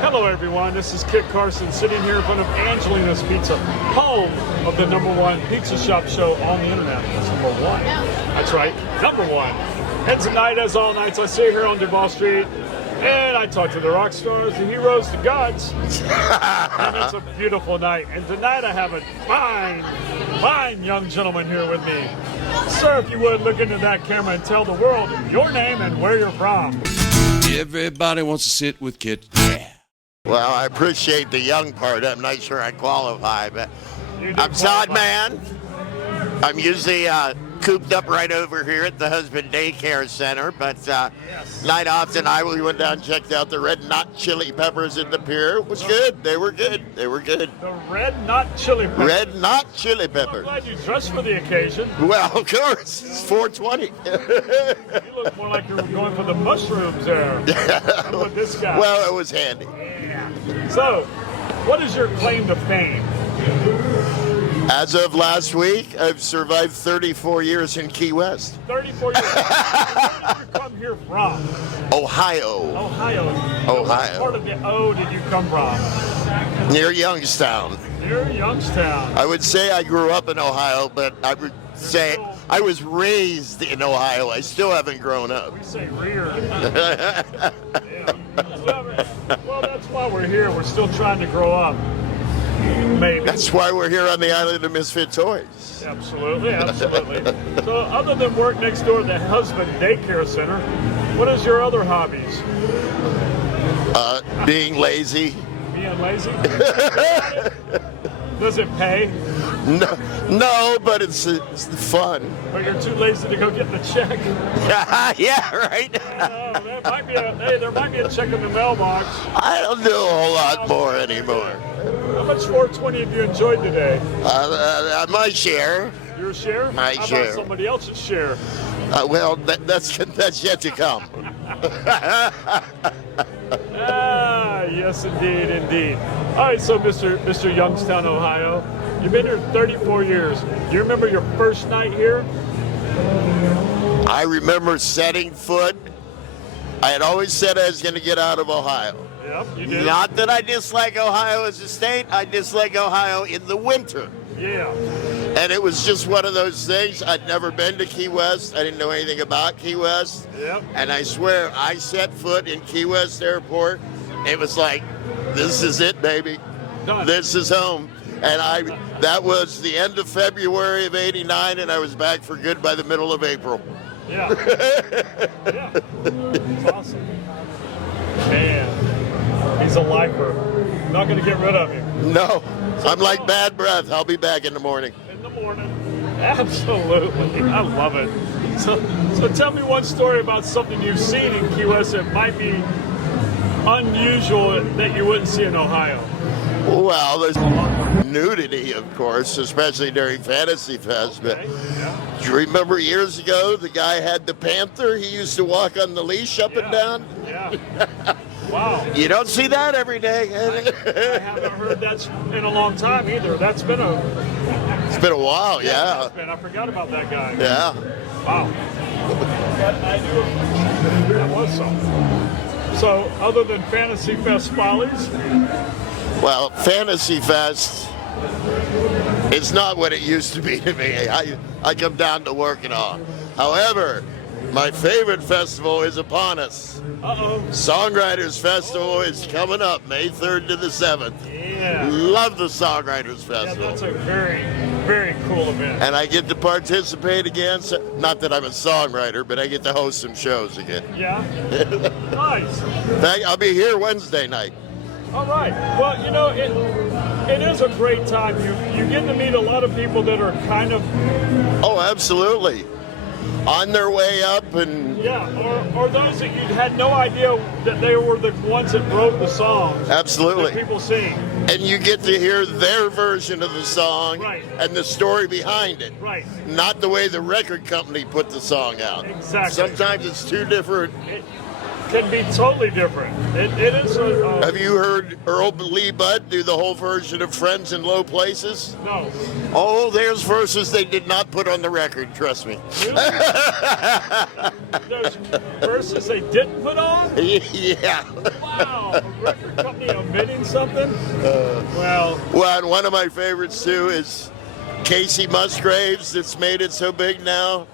Hello everyone, this is Kit Carson sitting here in front of Angelina's Pizza, home of the #1 pizza shop show on the internet. That's #1. That's right, #1. And tonight, as all nights, I sit here on Duval Street and I talk to the rock stars, the heroes, the gods. And it's a beautiful night. And tonight I have a fine young gentleman here with me. Sir, if you would, look into that camera and tell the world your name and where you're from. Everybody wants to sit with Kit. Yeah. Well, I appreciate the young part. I'm not sure I qualify, but I'm Todd, man. I'm usually cooped up right over here at the husband daycare center, but night off tonight we went down and checked out the red knot chili peppers in the pier. It was good. They were good. They were good. The red knot chili peppers. Red knot chili peppers. I'm glad you dressed for the occasion. Well, of course. It's 420. You look more like you were going for the mushrooms there. With this guy. Well, it was handy. Yeah. So, what is your claim to fame? As of last week, I've survived 34 years in Key West. 34 years. Where did you come here from? Ohio. Ohio. Ohio. What part of the O did you come from? Near Youngstown. Near Youngstown. I would say I grew up in Ohio, but I would say I was raised in Ohio. I still haven't grown up. We say reared. Yeah. Well, that's why we're here. We're still trying to grow up. Maybe. That's why we're here on the island of Misfit Toys. Absolutely, absolutely. So other than work next door at the husband daycare center, what is your other hobbies? Being lazy. Being lazy? Does it pay? No, but it's fun. But you're too lazy to go get the check. Yeah, right. There might be a check in the mailbox. I don't do a whole lot more anymore. How much 420 have you enjoyed today? My share. Your share? My How share. about somebody else's share? Well, that's yet to come. Yes, indeed. All right, so Mr. Youngstown, Ohio, you've been here 34 years. Do you remember your first night here? I remember setting foot. I had always said I was going to get out of Ohio. Yep, you did. Not that I dislike Ohio as a state. I dislike Ohio in the winter. Yeah. And it was just one of those things. I'd never been to Key West. I didn't know anything about Key West. Yep. And I swear, I set foot in Key West Airport. It was like, this is it, baby. Done. This is home. And that was the end of February of '89, and I was back for good by the middle of April. Yeah. Yeah. It's awesome. Man, he's a lifer. Not going to get rid of him. No, I'm like bad breath. I'll be back in the morning. In the morning. Absolutely. I love it. So tell me one story about something you've seen in Key West that might be unusual that you wouldn't see in Ohio. Well, there's nudity, of course, especially during Fantasy Fest. But do you remember years ago, the guy had the panther? He used to walk on the leash up and down. Yeah. Wow. You don't see that every day. I haven't heard that in a long time either. It's been a while, yeah. I forgot about that guy. Yeah. Wow. That was something. So, other than Fantasy Fest follies? Well, Fantasy Fest is not what it used to be to me. I come down to work and all. However, my favorite festival is upon us. Uh-oh. Songwriters Festival is coming up May 3rd to the 7th. Yeah. Love the Songwriters Yeah, Festival. that's a very, very cool event. And I get to participate again. Not that I'm a songwriter, but I get to host some shows again. Yeah? Nice. I'll be here Wednesday night. All right. Well, you know, it is a great time. You get to meet a lot of people that are kind of... Oh, absolutely. On their way up and... Yeah, or those that you had no idea that they were the ones that wrote the songs. Absolutely. That people sing. And you get to hear their version of the song and the story behind it. Right. Not the way the record company put the song out. Exactly. Sometimes it's too different. can be totally different. It is a Have you heard Earl Lee Bud do the whole version of Friends in Low Places? no. Oh, there's verses they did not put on the record, trust me. Really? There's verses they didn't put on? Yeah. Wow, a record company omitting something? Well, Well, and one of my favorites too is Casey Musgraves, that's made it so big now.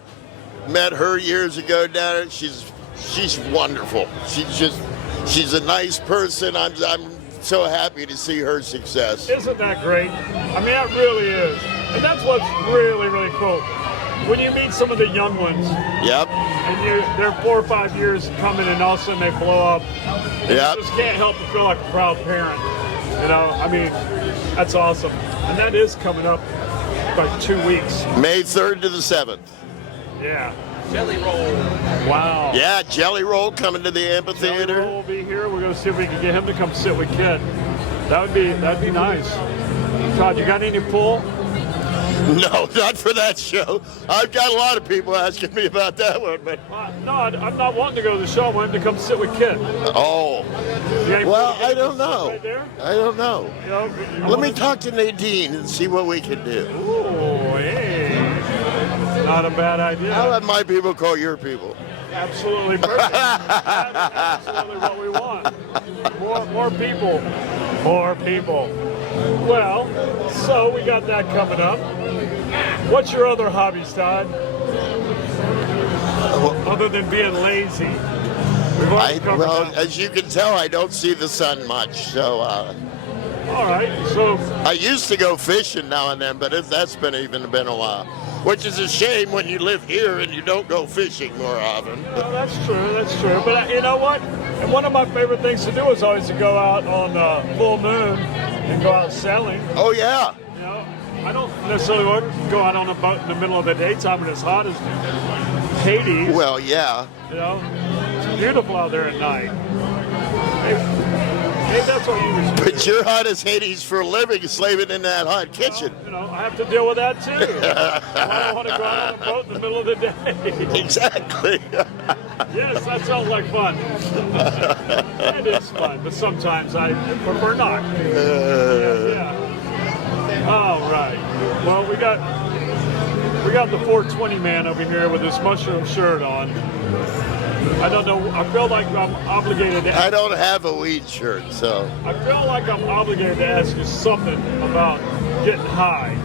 Met her years ago down there. She's wonderful. She's a nice person. I'm so happy to see her success. isn't that great? I mean, that really is. And that's what's really, really cool. When you meet some of the young ones, Yep. and they're 4 or 5 years coming, and all of a sudden they blow up. Yep. You just can't help but feel like a proud parent. You know, I mean, that's awesome. And that is coming up like 2 weeks. May 3rd to the 7th. Yeah. Jelly roll. Wow. Yeah, Jelly Roll coming to the Jelly amphitheater. Roll will be here. We're going to see if we can get him to come sit with Kit. That'd be nice. Todd, you got any pull? No, not for that show. I've got a lot of people asking me about that one, but No, I'm not wanting to go to the show. I want him to come sit with Kit. oh, You got any well, pull to I get don't him know. Right there? I don't know. You know, you Let me wanna- talk to Nadine and see what we can do. Ooh, hey. Not a bad idea. I'll have my people call your people. Absolutely perfect. That's absolutely what we want. More people. More people. Well, so we got that coming up. What's your other hobbies, Todd? Other than being lazy. We've already covered Well, that. as you can tell, I don't see the sun much. So All right. So, I used to go fishing now and then, but that's been a while. Which is a shame when you live here and you don't go fishing more often. well, that's true. That's true. But you know what? And one of my favorite things to do is always to go out on full moon and go out sailing. Oh yeah. You know, I don't necessarily want to go out on a boat in the middle of the daytime when it's hot as Hades. Well, yeah. You know, it's beautiful out there at night. Maybe that's what you was. But you're hot as Hades for a living, slaving in that hot kitchen. You know, I have to deal with that too. I don't want to go out on a boat in the middle of the day. Exactly. Yes, that sounds like fun. It is fun, but sometimes I prefer not. Yeah. All right. Well, we got the 420 man over here with his mushroom shirt on. I don't know. I feel like I'm obligated to. I don't have a weed shirt, so. I feel like I'm obligated to ask you something about getting high.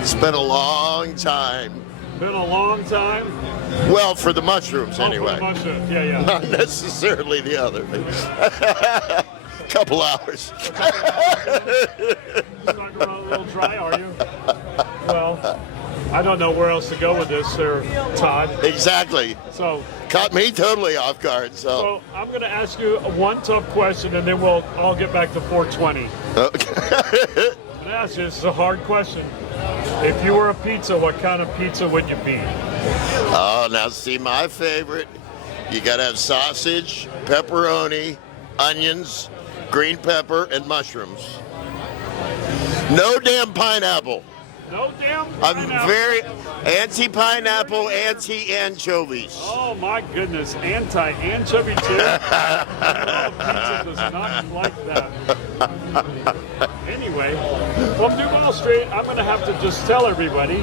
It's been a long time. Been a long time. Well, for the mushrooms, Oh, for anyway. the mushrooms. Yeah. Not necessarily the other. Couple hours. Starting to run a little dry, are you? Well, I don't know where else to go with this, there, Todd. Exactly. So Caught me totally off guard, so. I'm going to ask you one tough question, and then we'll all get back to 420. Okay. I'm going to ask you, this is a hard question. If you were a pizza, what kind of pizza would you be? Oh, now see, my favorite. You gotta have sausage, pepperoni, onions, green pepper, and mushrooms. No damn pineapple. No damn I'm pineapple. very anti-pineapple, anti-anchovies. Oh my goodness, anti-anchovy too? Oh, pizza does not like that. Anyway, from Duval Street, I'm going to have to just tell everybody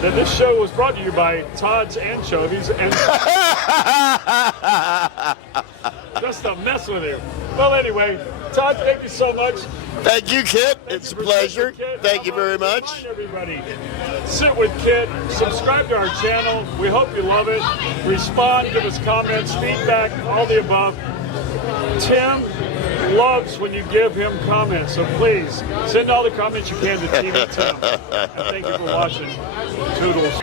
that this show was brought to you by Todd's Anchovies and just to mess with you. Well, anyway, Todd, thank you so much. Thank you, Kit. It's a pleasure. Kit. Thank you very much. Remind everybody, sit with Kit, subscribe to our channel. We hope you love it. Respond, give us comments, feedback, all the above. Tim loves when you give him comments, so please send all the comments you can to TV Tim. And thank you for watching. Toodles.